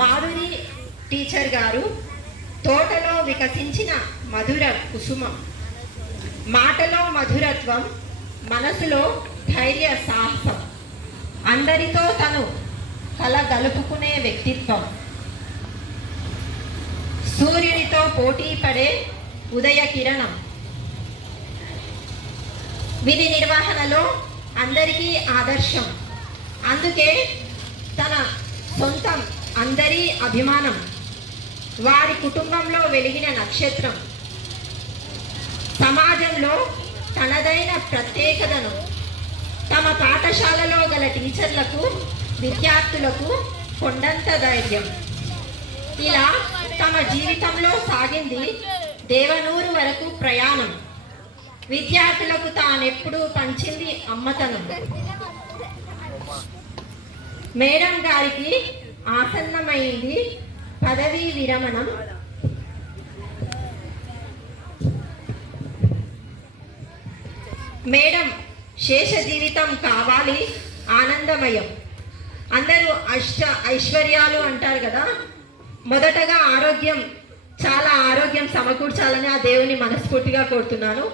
Madhuri teacher గారు తోటలో వికసించిన మధుర కుసుమం, మాటలో మధురత్వం, మనసులో ధైర్య సాహసం, అందరితో తను కలగలుపుకునే వ్యక్తిత్వం, సూర్యునితో పోటీ పడే ఉదయ కిరణం, విధి నిర్వహణలో అందరికీ ఆదర్శం, అందుకే తన సొంతం అందరి అభిమానం, వారి కుటుంబంలో వెలిగిన నక్షత్రం, సమాజంలో తనదైన ప్రత్యేకతను తమ పాఠశాలలో గల టీచర్లకు విద్యార్థులకు కొండంత ధైర్యం. ఇలా తమ జీవితంలో సాగింది దేవనూరు వరకు ప్రయాణం. విద్యార్థులకు తానెప్పుడు పంచింది అమ్మతనం. మేడం గారికి ఆసన్నమైంది పదవీ విరమణం. మేడం శేష జీవితం కావాలి ఆనందమయం. అందరూ ఐశ్వర్యాలు అంటారు కదా, మొదటగా చాలా ఆరోగ్యం సమకూర్చాలని ఆ దేవుని మనస్ఫూర్తిగా కోరుతున్నాను.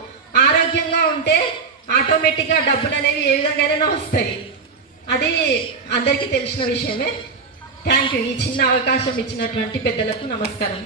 ఆరోగ్యంగా ఉంటే ఆటోమేటిక్గా డబ్బులు అనేవి ఏ విధంగానైనా వస్తాయి, అది అందరికీ తెలిసిన విషయమే. Thank you. ఈ చిన్న అవకాశం ఇచ్చినటువంటి పెద్దలకు నమస్కారం.